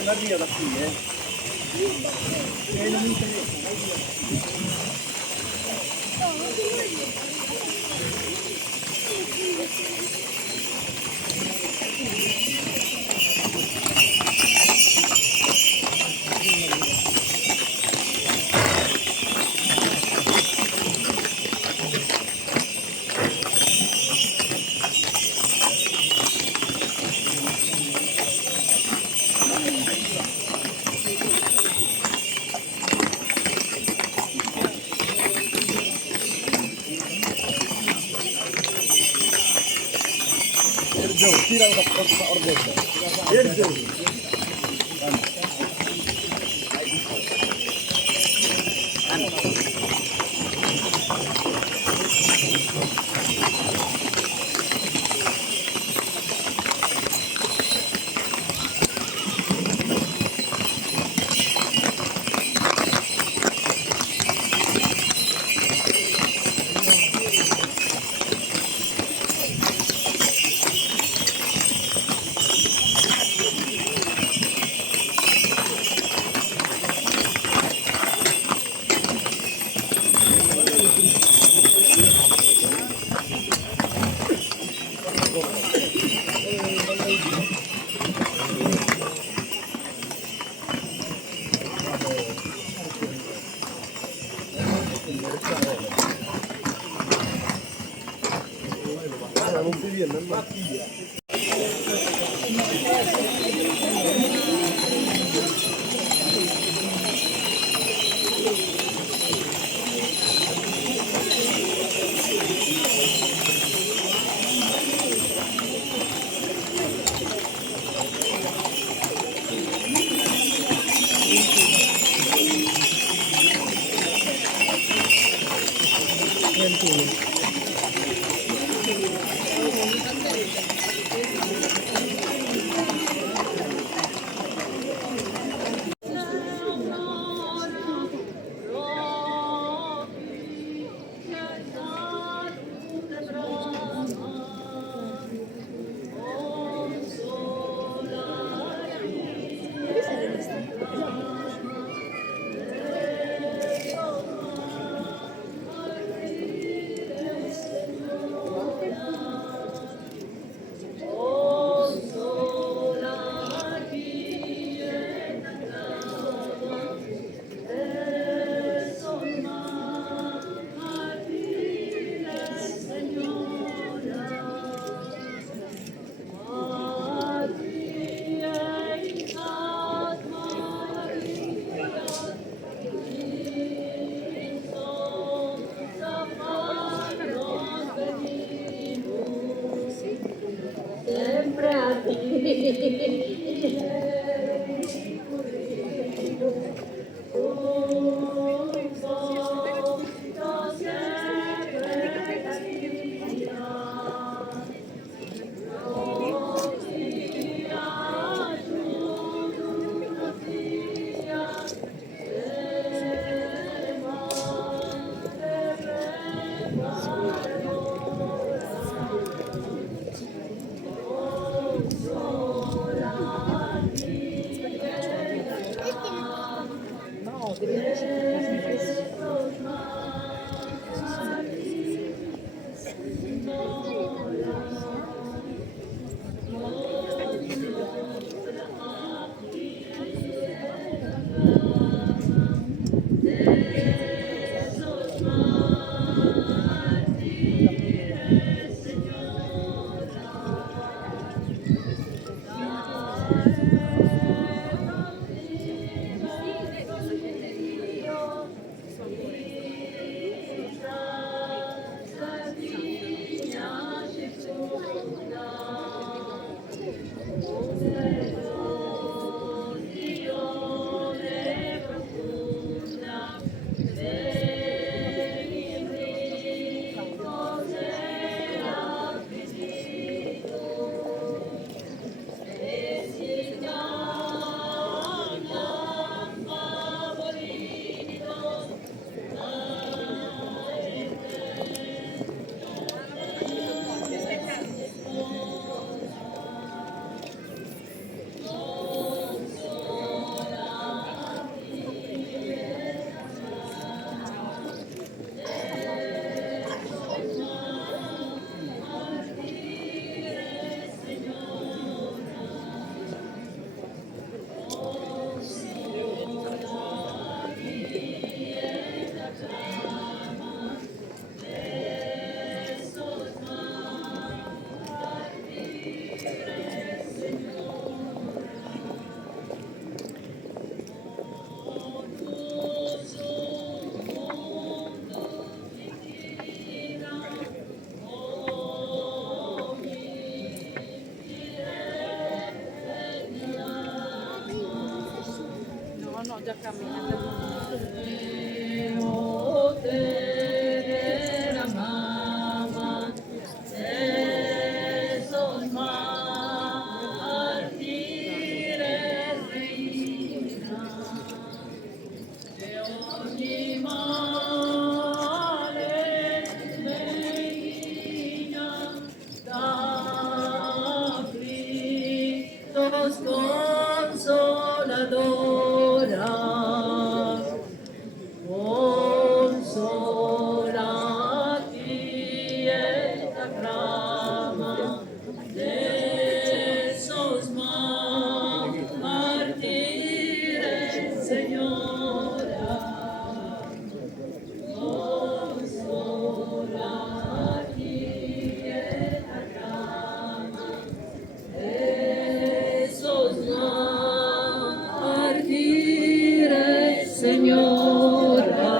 andar via da qui, non mi interessa. Tira la forza ordetta. Non si viene, non mattia. no, ya camina. Consoladora, consolati et acclama esos mártires, Señora, consolati et acclama esos mártires, Señora.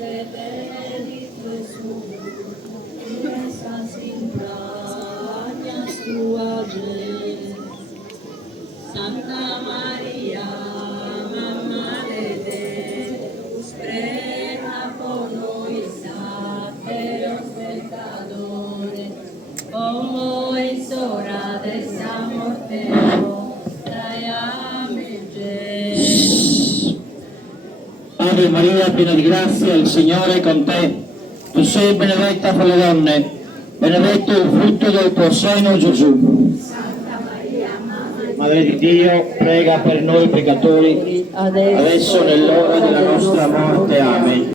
Sederi Gesù, esas entrañas tu ayer. Santa María, Mamma de Deus, prega por nobis pecadores, como es hora de esa muerte. Amén. Ave Maria, piena di grazia, il Signore è con te. Tu sei benedetta fra le donne, benedetto il frutto del tuo seno, Gesù. Madre di Dio, prega per noi peccatori, adesso è l'ora della nostra morte. Amen.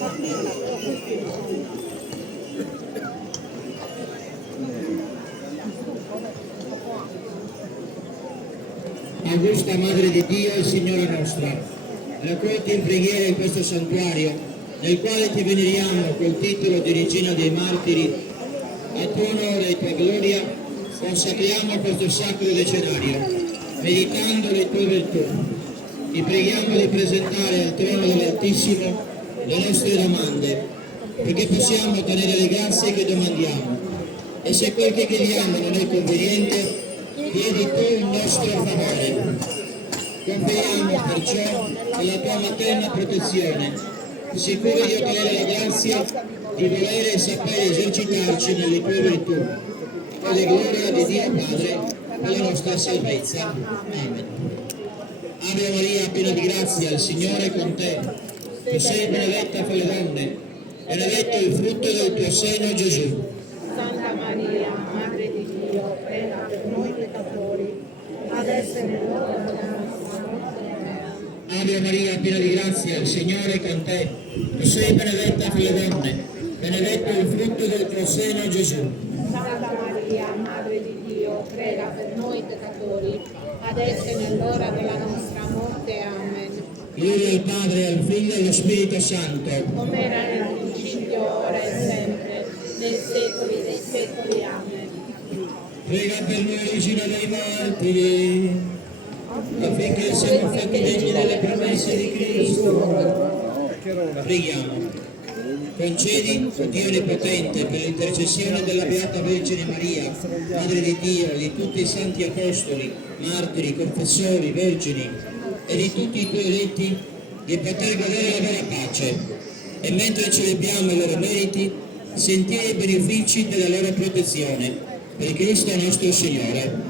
Augusta Madre di Dio e Signora nostra, raccolti in preghiera in questo santuario, nel quale ti veneriamo col titolo di Regina dei Martiri, a tuo onore e tua gloria, consacriamo questo sacro decenario, meditando le tue virtù. Ti preghiamo di presentare al trono dell'Altissimo le nostre domande, perché possiamo ottenere le grazie che domandiamo. E se quel che chiediamo non è conveniente, chiedi tu il nostro favore. Conferiamo perciò alla tua materna protezione, sicuri di ottenere la grazia di volere e sapere esercitarci nelle tue virtù, per la gloria di Dio Padre, per la nostra salvezza. Amen. Ave Maria, piena di grazia, il Signore è con te. Tu sei benedetta fra le donne, benedetto il frutto del tuo seno, Gesù. Santa Maria, Madre di Dio, prega per noi peccatori, adesso è l'ora della nostra morte. Ave Maria, piena di grazia, il Signore è con te. Tu sei benedetta fra le donne, benedetto il frutto del tuo seno, Gesù. Santa Maria, Madre di Dio, prega per noi peccatori, adesso è nell'ora della nostra morte. Amen. Gloria al Padre, al Figlio e allo Spirito Santo. Come era nel principio, ora e sempre, nei secoli dei secoli. Amen. Prega per noi, Regina dei Martiri, affinché siamo fatti degni delle promesse di Cristo. Preghiamo. Concedi, o Dio Onnipotente, per l'intercessione della Beata Vergine Maria, Madre di Dio, e di tutti i santi apostoli, martiri, confessori, vergini, e di tutti i tuoi eletti, di poter godere la vera pace, e mentre celebriamo i loro meriti, sentire i benefici della loro protezione, per Cristo nostro Signore.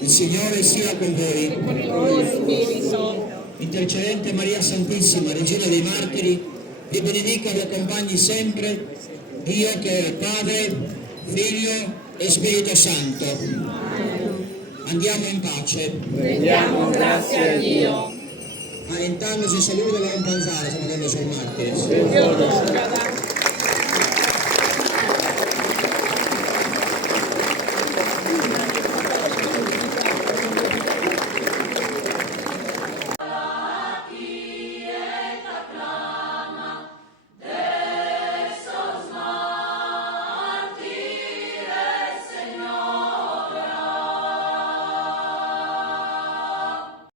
Il Signore sia con voi. Con il tuo spirito. Intercedente Maria Santissima, Regina dei Martiri, vi benedica e vi accompagni sempre Dio che è Padre, Figlio e Spirito Santo. Andiamo in pace. Rendiamo grazie a Dio. Ma intanto si saluta da un panzare, stiamo andando sul martire. Dio non